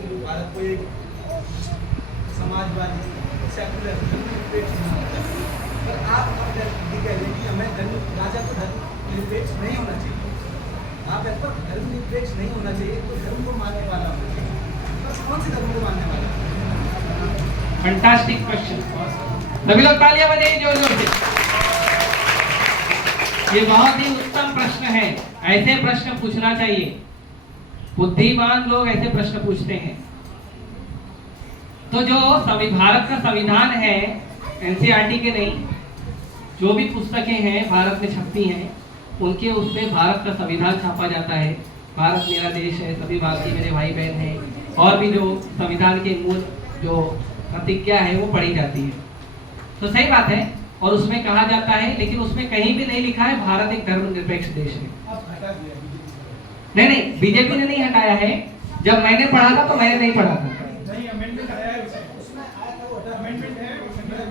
के लोग भारत को एक समाजवादी सेकुलर धर्मनिरपेक्ष मानते हैं, पर आप अब कह रहे हैं कि हमें राजा को धर्मनिरपेक्ष नहीं होना चाहिए। आप इस पर धर्मनिरपेक्ष नहीं होना चाहिए तो धर्म को मानने वाला होना चाहिए, पर कौन से धर्म को मानने वाला? फैंटास्टिक क्वेश्चन, सभी लोग तालियां बजाइए जोर जोर से। ये बहुत ही उत्तम प्रश्न है, ऐसे प्रश्न पूछना चाहिए। बुद्धिमान लोग ऐसे प्रश्न पूछते हैं। तो जो भारत का संविधान है, एनसीईआरटी के नहीं, जो भी पुस्तकें हैं भारत में छपती हैं, उनके उसमें भारत का संविधान छापा जाता है। भारत मेरा देश है, सभी भारतीय मेरे भाई बहन हैं, और भी जो संविधान के मूल जो प्रतिज्ञा है वो पढ़ी जाती है। तो सही बात है, और उसमें कहा जाता है, लेकिन उसमें कहीं भी नहीं लिखा है भारत एक धर्मनिरपेक्ष देश है। नहीं, बीजेपी ने नहीं हटाया है। जब मैंने पढ़ा था तो मैंने नहीं पढ़ा था।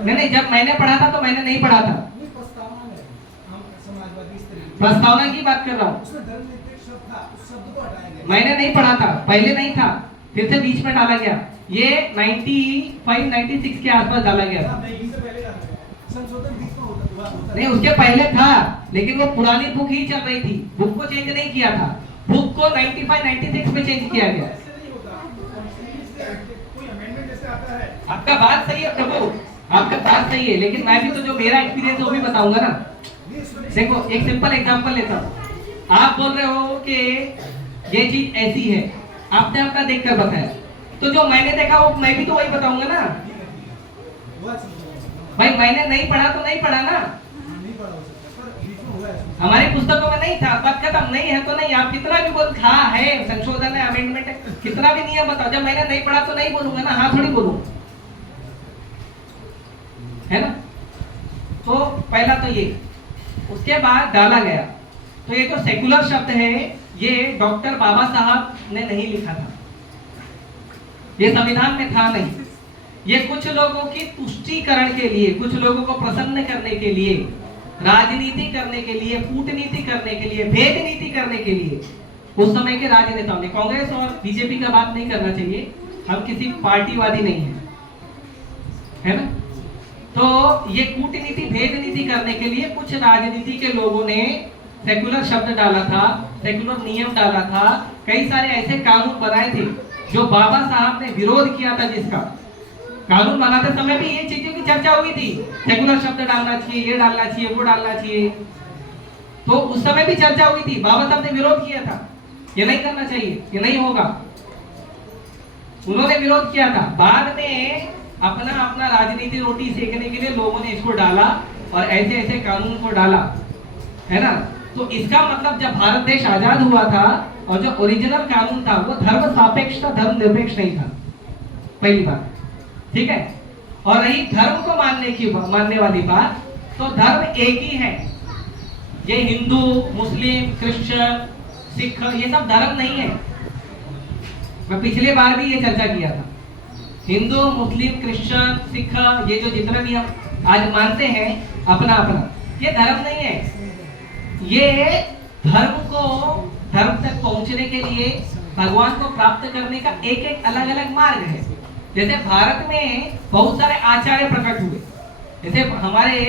नहीं, जब मैंने पढ़ा था तो मैंने नहीं पढ़ा था। प्रस्तावना की बात कर रहा हूँ। मैंने नहीं पढ़ा था, पहले नहीं था, फिर से बीच में डाला गया। ये 95-96 के आसपास डाला गया था। नहीं, उसके पहले था, लेकिन वो पुरानी बुक ही चल रही थी, बुक को चेंज नहीं किया था। बुक को 95-96 में चेंज किया गया। आपका बात सही है प्रभु, आपका बात सही है, लेकिन मैं भी तो जो मेरा एक्सपीरियंस है वो भी बताऊंगा ना। देखो, एक सिंपल एग्जांपल लेता हूँ। आप बोल रहे हो कि ये चीज ऐसी है, आपने अपना देखकर बताया, तो जो मैंने देखा वो मैं भी तो वही बताऊंगा ना। भाई मैंने नहीं पढ़ा तो नहीं पढ़ा ना, हमारी पुस्तकों में नहीं था, बात खत्म। नहीं है तो नहीं, आप कितना भी बोल, हाँ है, संशोधन है, अमेंडमेंट है, कितना भी नियम बताओ, जब मैंने नहीं पढ़ा तो नहीं बोलूंगा ना, हाँ थोड़ी बोलूंगा, है ना। तो पहला तो ये, उसके बाद डाला गया। तो ये जो सेकुलर शब्द है, ये डॉक्टर बाबा साहब ने नहीं लिखा था, ये संविधान में था नहीं। ये कुछ लोगों की तुष्टीकरण के लिए, कुछ लोगों को प्रसन्न करने के लिए, राजनीति करने के लिए, कूटनीति करने के लिए, भेद नीति करने के लिए उस समय के राजनेताओं ने, कांग्रेस और बीजेपी का बात नहीं करना चाहिए, हम किसी पार्टीवादी नहीं है, है ना। तो ये कूटनीति, भेद नीति करने के लिए कुछ राजनीति के लोगों ने सेकुलर शब्द डाला था, सेकुलर नियम डाला था, कई सारे ऐसे कानून बनाए थे जो बाबा साहब ने विरोध किया था, जिसका कानून बनाते समय भी ये चीजों की चर्चा हुई थी, सेकुलर शब्द डालना चाहिए, ये डालना चाहिए, वो डालना चाहिए। तो उस समय भी चर्चा हुई थी, बाबा साहब ने विरोध किया था, ये नहीं करना चाहिए, ये नहीं होगा, उन्होंने विरोध किया था। बाद में अपना अपना राजनीति रोटी सेकने के लिए लोगों ने इसको डाला और ऐसे ऐसे कानून को डाला, है ना। तो इसका मतलब जब भारत देश आजाद हुआ था और जो ओरिजिनल कानून था वो धर्म सापेक्ष था, धर्म निरपेक्ष नहीं था, पहली बात, ठीक है। और रही धर्म को मानने वाली बात, तो धर्म एक ही है। ये हिंदू, मुस्लिम, क्रिश्चियन, सिख, ये सब धर्म नहीं है। मैं पिछले बार भी ये चर्चा किया था। हिंदू, मुस्लिम, क्रिश्चियन, सिख, ये जो जितना भी हम आज मानते हैं अपना अपना, ये धर्म नहीं है। ये धर्म तक पहुंचने के लिए, भगवान को प्राप्त करने का एक एक अलग अलग मार्ग है। जैसे भारत में बहुत सारे आचार्य प्रकट हुए, जैसे हमारे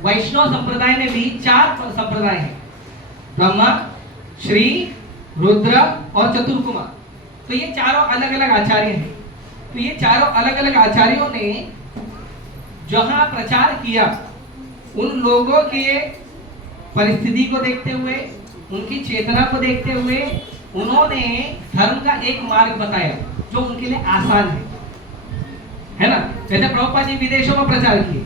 वैष्णव संप्रदाय में भी 4 संप्रदाय हैं, ब्रह्मा, श्री, रुद्र और चतुर्कुमार। तो ये चारों अलग अलग आचार्य हैं। तो ये चारों अलग अलग आचार्यों ने जहां प्रचार किया, उन लोगों के परिस्थिति को देखते हुए, उनकी चेतना को देखते हुए, उन्होंने धर्म का एक मार्ग बताया जो उनके लिए आसान है ना। जैसे प्रभुपाद जी विदेशों में प्रचार किए,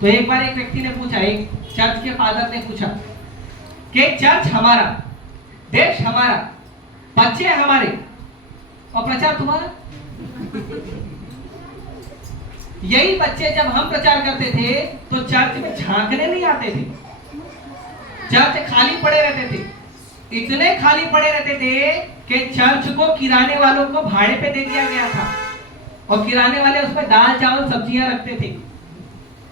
तो एक बार एक व्यक्ति ने पूछा, एक चर्च के फादर ने पूछा कि चर्च हमारा, देश हमारा, बच्चे हमारे और प्रचार तुम्हारा। यही बच्चे जब हम प्रचार करते थे तो चर्च में झांकने नहीं आते थे, चर्च खाली पड़े रहते थे, इतने खाली पड़े रहते थे कि चर्च को किराने वालों को भाड़े पे दे दिया गया था, और किराने वाले उसमें दाल चावल सब्जियां रखते थे,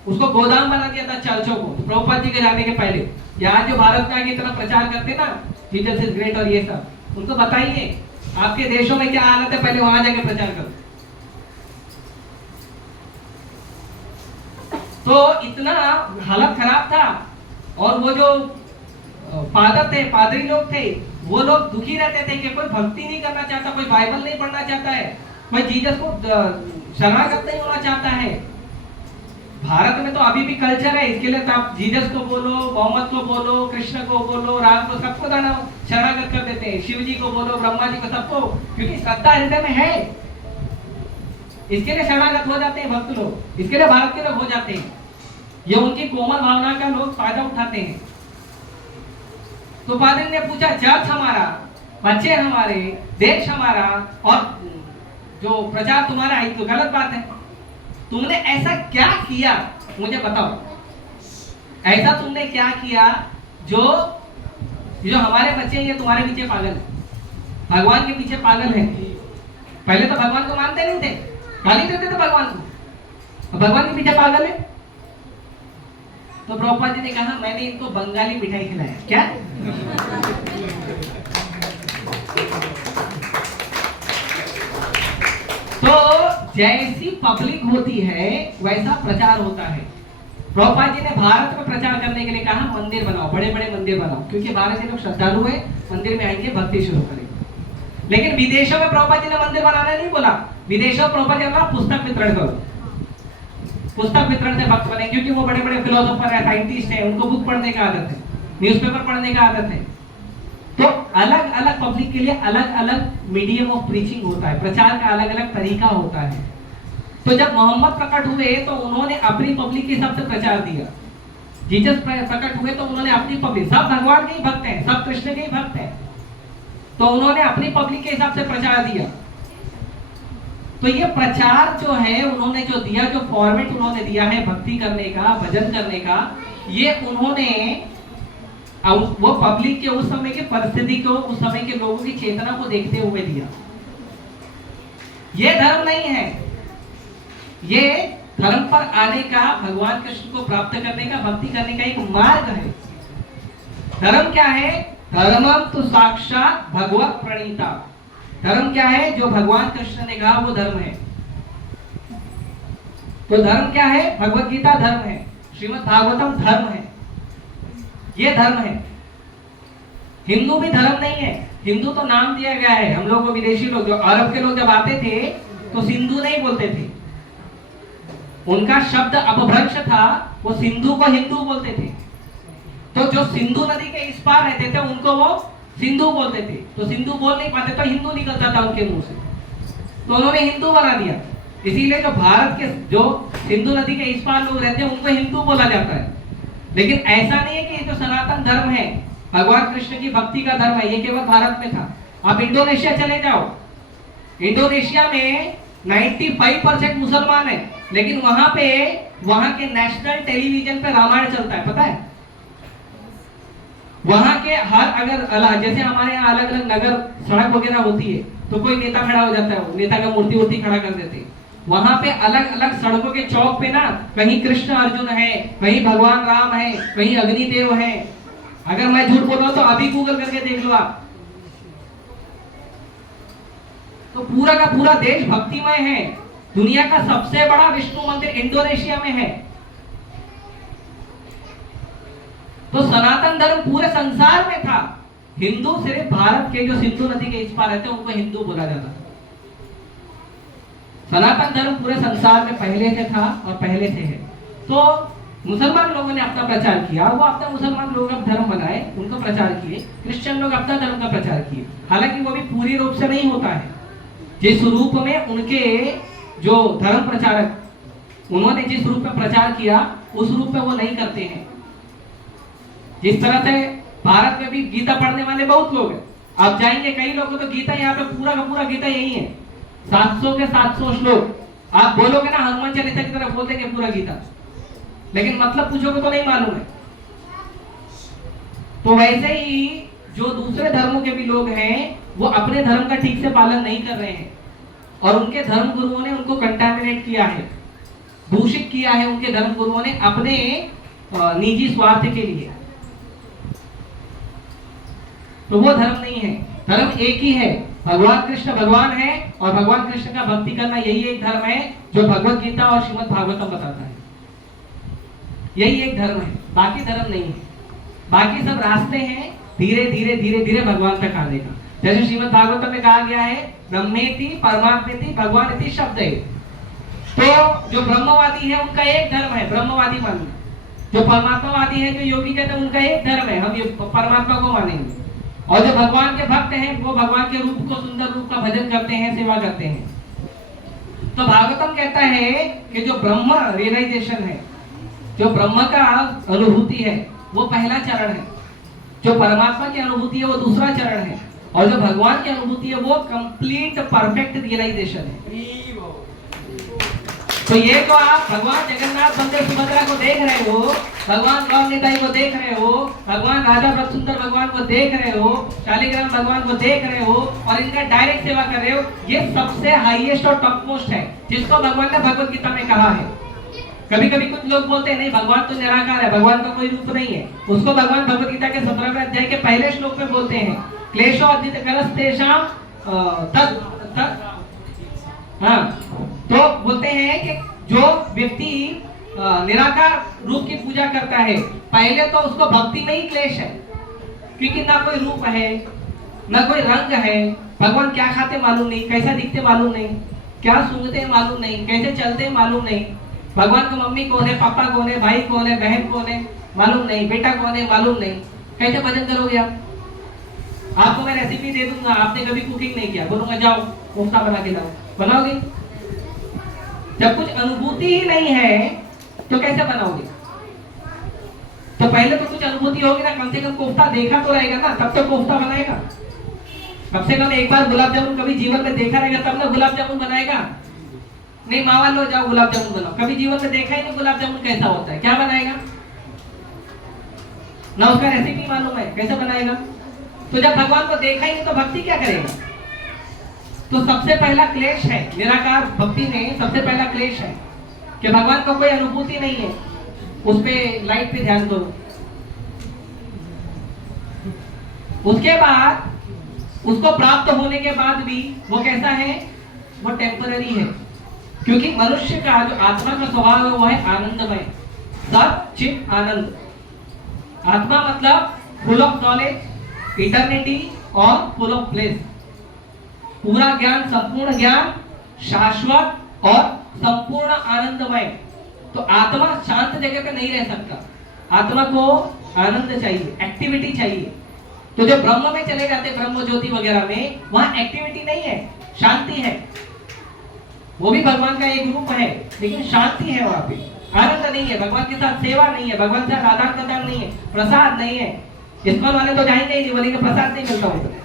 उसको गोदाम बना दिया था चर्चों को। प्रभुपाद जी के जाने के पहले यहाँ जो भारत में आके इतना प्रचार करते ना, जीसस इज ग्रेट और ये सब, उनको बताइए आपके देशों में क्या हालत है, पहले वहां जाके प्रचार करो। तो इतना हालत खराब था, और वो जो फादर थे, पादरी लोग थे, वो लोग दुखी रहते थे कि कोई भक्ति नहीं करना चाहता, कोई बाइबल नहीं पढ़ना चाहता है, कोई जीसस को शरणागत नहीं होना चाहता है। भारत में तो अभी भी कल्चर है, इसके लिए तो आप जीसस को बोलो, मोहम्मद को बोलो, कृष्ण को बोलो, राम को, सबको दाना शरणागत कर देते हैं, शिव जी को बोलो, ब्रह्मा जी को, सबको, क्योंकि श्रद्धा हृदय में है, इसके लिए शरणागत हो जाते हैं भक्त लोग, इसके लिए भारत के लोग हो जाते हैं, ये उनकी कोमल भावना का लोग फायदा उठाते हैं। तो पादरी ने पूछा, चर्च हमारा, बच्चे हमारे, देश हमारा, और जो प्रचार तुम्हारा है तो गलत बात है, तुमने ऐसा क्या किया मुझे बताओ, ऐसा तुमने क्या किया जो हमारे बच्चे ये तुम्हारे पीछे पागल है, भगवान के पीछे पागल है। पहले तो भगवान को मानते नहीं थे, गाली देते थे भगवान को, भगवान के पीछे पागल है। तो प्रभुपाद जी ने कहा, मैंने इनको बंगाली मिठाई खिलाया। क्या? तो जैसी पब्लिक होती है वैसा प्रचार होता है। प्रभुपाद जी ने भारत में प्रचार करने के लिए कहा, मंदिर बनाओ, बड़े बड़े मंदिर बनाओ, क्योंकि भारत के लोग श्रद्धालु है, मंदिर में आएंगे, भक्ति शुरू करेंगे। लेकिन विदेशों में प्रभुपाद जी ने मंदिर बनाना नहीं बोला, विदेशों में प्रभुपाद जी ने कहा पुस्तक वितरण करो, पुस्तक वितरण से भक्त बने, क्योंकि वो बड़े बड़े फिलोसोफर है, साइंटिस्ट है, उनको बुक पढ़ने का आदत है, न्यूज़पेपर पढ़ने का आदत है। तो अलग अलग पब्लिक के लिए अलग अलग मीडियम ऑफ प्रीचिंग होता है, प्रचार का अलग अलग तरीका होता है। तो जब मोहम्मद प्रकट हुए तो उन्होंने अपनी पब्लिक के हिसाब से प्रचार दिया, जीसस प्रकट हुए तो उन्होंने अपनी पब्लिक, सब भगवान के ही भक्त हैं, सब कृष्ण के ही भक्त हैं, तो उन्होंने अपनी पब्लिक के हिसाब से प्रचार दिया। तो ये प्रचार जो है उन्होंने जो दिया, जो फॉर्मेट उन्होंने दिया है भक्ति करने का, भजन करने का, ये उन्होंने वो पब्लिक के उस समय की परिस्थिति को, उस समय के लोगों की चेतना को देखते हुए दिया। ये धर्म नहीं है, ये धर्म पर आने का, भगवान कृष्ण को प्राप्त करने का, भक्ति करने का एक मार्ग है। धर्म क्या है? धर्मम तो साक्षात भगवत प्रणीता। धर्म क्या है? जो भगवान कृष्ण ने कहा वो धर्म है। तो धर्म क्या है? भगवत गीता धर्म है, श्रीमद् भागवतम धर्म है, ये धर्म है। हिंदू भी धर्म नहीं है, हिंदू तो नाम दिया गया है। हम लोग को विदेशी लोग, जो अरब के लोग जब आते थे तो सिंधु नहीं बोलते थे, उनका शब्द अपभ्रंश था, वो सिंधु को हिंदू बोलते थे। तो जो सिंधु नदी के इस पार रहते थे उनको वो सिंधु बोलते थे, तो सिंधु बोल नहीं पाते तो हिंदू निकलता था उनके मुंह से, तो उन्होंने हिंदू बना दिया। इसीलिए जो भारत के, जो सिंधु नदी के इस पार लोग रहते हैं उनको हिंदू बोला जाता है। लेकिन ऐसा नहीं है कि जो सनातन धर्म है, भगवान कृष्ण की भक्ति का धर्म है, ये केवल भारत में था। आप इंडोनेशिया चले जाओ, इंडोनेशिया में 95% मुसलमान है, लेकिन वहां पे, वहां के नेशनल टेलीविजन पे रामायण चलता है, पता है? वहां के हर, अगर जैसे हमारे यहाँ अलग अलग नगर सड़क वगैरह होती है तो कोई नेता खड़ा हो जाता है, वो नेता का मूर्ति खड़ा कर देते हैं। वहां पे अलग अलग सड़कों के चौक पे ना, कहीं कृष्ण अर्जुन है, कहीं भगवान राम है, कहीं अग्निदेव है। अगर मैं झूठ बोल रहा हूं तो अभी गूगल करके देख लो आप। तो पूरा का पूरा देश भक्तिमय है। दुनिया का सबसे बड़ा विष्णु मंदिर इंडोनेशिया में है। तो सनातन धर्म पूरे संसार में था। हिंदू सिर्फ भारत के, जो सिंधु नदी के इस पार रहते हैं उनको हिंदू बोला जाता था। सनातन धर्म पूरे संसार में पहले से था और पहले से है। तो मुसलमान लोगों ने अपना प्रचार किया, वो अपना, मुसलमान लोग अब धर्म बनाए, उनको प्रचार किए। क्रिश्चियन लोग अपना धर्म का प्रचार किए, हालांकि वो भी पूरी रूप से नहीं होता है। जिस रूप में उनके जो धर्म प्रचारक, उन्होंने जिस रूप में प्रचार किया उस रूप में वो नहीं करते हैं। जिस तरह से भारत में भी गीता पढ़ने वाले बहुत लोग हैं, आप जाएंगे कई लोगों तो गीता यहाँ पे पूरा का पूरा गीता यही है, 700 के 700 श्लोक। आप बोलोगे ना हनुमान चालीसा की तरह बोल देंगे पूरा गीता, लेकिन मतलब पूछोगे तो नहीं मालूम है। तो वैसे ही जो दूसरे धर्मों के भी लोग हैं वो अपने धर्म का ठीक से पालन नहीं कर रहे हैं, और उनके धर्म गुरुओं ने उनको कंटामिनेट किया है, दूषित किया है उनके धर्म गुरुओं ने अपने निजी स्वार्थ के लिए। तो वो धर्म नहीं है। धर्म एक ही है, भगवान कृष्ण भगवान है और भगवान कृष्ण का भक्ति करना यही एक धर्म है जो भगवत गीता और श्रीमद् भागवतम बताता है। यही एक धर्म है, बाकी धर्म नहीं है। बाकी सब रास्ते हैं धीरे धीरे धीरे धीरे भगवान तक आने का। जैसे श्रीमद् भागवतम में कहा गया है ब्रह्मेति परमात्मेति भगवान इति शब्द है। तो जो ब्रह्मवादी है उनका एक धर्म है ब्रह्मवादी मानना, जो परमात्मावादी है जो योगी कहते हैं उनका एक धर्म है, हम ये परमात्मा को मानेंगे। और जो भगवान के भक्त हैं वो भगवान के रूप को, सुंदर रूप का भजन करते हैं, सेवा करते हैं। तो भागवतम कहता है कि जो ब्रह्म रियलाइजेशन है, जो ब्रह्म का अनुभूति है वो पहला चरण है, जो परमात्मा की अनुभूति है वो दूसरा चरण है, और जो भगवान की अनुभूति है वो कंप्लीट परफेक्ट रियलाइजेशन है। तो ये तो आप भगवान जगन्नाथ बलदेव सुभद्रा को देख रहे हो, भगवान गौर निताई को देख रहे हो, भगवान राधा व्रत सुंदर भगवान को देख रहे हो, शालिग्राम भगवान को देख रहे हो और इनका डायरेक्ट सेवा कर रहे हो। ये सबसे हाईएस्ट और टॉप मोस्ट है जिसको भगवान ने भगवत गीता में कहा है। कभी कभी कुछ लोग बोलते हैं नहीं भगवान तो निराकार है, भगवान का कोई रूप नहीं है। उसको भगवान भगवत गीता के 17वें अध्याय के पहले श्लोक में बोलते हैं क्लेशो अद्वित करस्तेषां हाँ, तो बोलते हैं कि जो व्यक्ति निराकार रूप की पूजा करता है पहले तो उसको भक्ति में ही क्लेश है, क्योंकि ना कोई रूप है ना कोई रंग है। भगवान क्या खाते मालूम नहीं, कैसा दिखते मालूम नहीं, क्या सूंघते मालूम नहीं, कैसे चलते मालूम नहीं। भगवान का मम्मी कौन है, पापा कौन है, भाई कौन है, बहन कौन है मालूम नहीं, बेटा कौन है मालूम नहीं। कैसे भजन करोगे आप? आपको मैं रेसिपी दे दूंगा, आपने कभी कुकिंग नहीं किया, बोलूंगा जाओ कोफ्ता बना के लाओ, बनाओगे? जब कुछ अनुभूति ही नहीं है तो कैसे बनाओगे? तो पहले तो कुछ अनुभूति होगी ना, कम से कम कोफ्ता देखा तो रहेगा ना, तब तो कोफ्ता बनाएगा। कम से कम एक बार गुलाब जामुन कभी जीवन में देखा रहेगा तब ना गुलाब जामुन बनाएगा। नहीं मावा लो जाओ गुलाब जामुन बनाओ, कभी जीवन में देखा ही नहीं गुलाब जामुन कैसा होता है, क्या बनाएगा? ना उसका रेसिपी मालूम है, कैसे बनाएगा? तो जब भगवान को देखा ही नहीं तो भक्ति क्या करेगा? तो सबसे पहला क्लेश है निराकार भक्ति में, सबसे पहला क्लेश है कि भगवान को कोई अनुभूति नहीं है। उस पे लाइट पे ध्यान दो। उसके बाद उसको प्राप्त होने के बाद भी वो कैसा है? वो टेम्पररी है, क्योंकि मनुष्य का जो आत्मा का स्वभाव है वो है आनंदमय, सत चित आनंद। आत्मा मतलब फुल ऑफ नॉलेज, इटर्निटी और फुल ऑफ प्लेस। पूरा ज्ञान, संपूर्ण ज्ञान, शाश्वत और संपूर्ण आनंदमय। तो आत्मा शांत जगह पे नहीं रह सकता, आत्मा को आनंद चाहिए, एक्टिविटी चाहिए। तो जो ब्रह्म में चले जाते, ब्रह्म ज्योति वगैरह में, वहां एक्टिविटी नहीं है, शांति है। वो भी भगवान का एक रूप है लेकिन शांति है वहां पे, आनंद नहीं है, भगवान के साथ सेवा नहीं है, भगवान से आदान प्रदान नहीं है, प्रसाद नहीं है। इस्कॉन वाले तो जाएंगे ही नहीं, बोलेंगे प्रसाद नहीं मिलता उनको।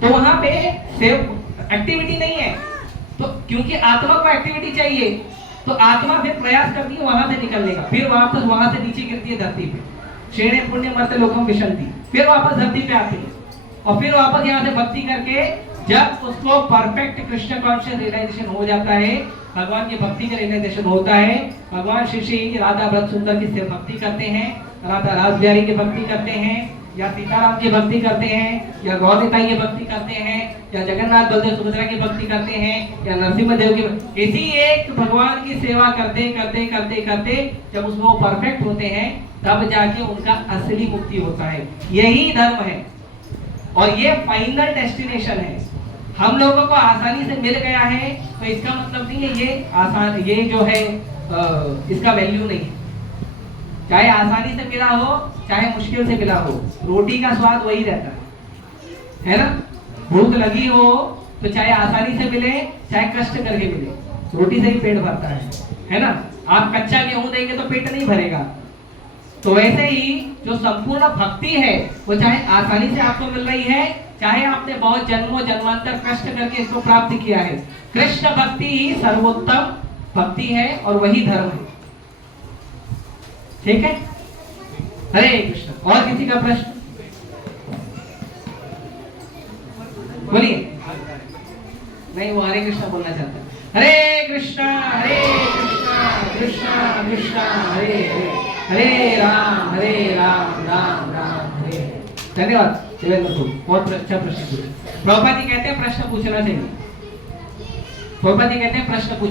तो वहां पे सेव एक्टिविटी नहीं है। तो क्योंकि आत्मा को एक्टिविटी चाहिए तो आत्मा फिर प्रयास करती है वहां से निकलने का, फिर वापस वहां से नीचे गिरती है धरती पे। श्रेणे पुण्य मर्त्य लोकम विशंति, फिर वापस धरती पे आती है और फिर वापस यहाँ से भक्ति करके जब उसको परफेक्ट कृष्ण कॉन्शियस रियलाइजेशन हो जाता है, भगवान की भक्ति का रियलाइजेशन होता है, भगवान श्री श्री राधा व्रत सुंदर की भक्ति करते हैं, राधा रास बिहारी की भक्ति करते हैं, या सीताराम की भक्ति करते हैं, या गौर निताई की भक्ति करते हैं, या जगन्नाथ बलदेव सुभद्रा की भक्ति करते हैं, या नरसिम्हा देव की, इसी एक भगवान की सेवा करते करते करते करते जब उसमें वो परफेक्ट होते हैं तब जाके उनका असली मुक्ति होता है। यही धर्म है और ये फाइनल डेस्टिनेशन है। हम लोगों को आसानी से मिल गया है तो इसका मतलब नहीं है ये आसान, ये जो है इसका वैल्यू नहीं है। चाहे आसानी से मिला हो चाहे मुश्किल से मिला हो, रोटी का स्वाद वही रहता है ना? भूख लगी हो तो चाहे आसानी से मिले चाहे कष्ट करके मिले, रोटी से ही पेट भरता है ना? आप कच्चा गेहूं देंगे तो पेट नहीं भरेगा। तो वैसे ही जो संपूर्ण भक्ति है वो चाहे आसानी से आपको मिल रही है चाहे आपने बहुत जन्मों जन्मांतर कष्ट करके इसको प्राप्त किया है, कृष्ण भक्ति ही सर्वोत्तम भक्ति है और वही धर्म है। ठीक है? हरे कृष्ण। और किसी का प्रश्न? बोलिए। नहीं, वो हरे कृष्ण बोलना चाहता है। हरे कृष्णा कृष्णा कृष्णा हरे हरे, हरे राम राम राम हरे। धन्यवाद। देवेंद्र को बहुत अच्छा प्रश्न पूछा। प्रभुपाद जी कहते हैं प्रश्न पूछना चाहिए। प्रभुपाद जी कहते हैं प्रश्न पूछ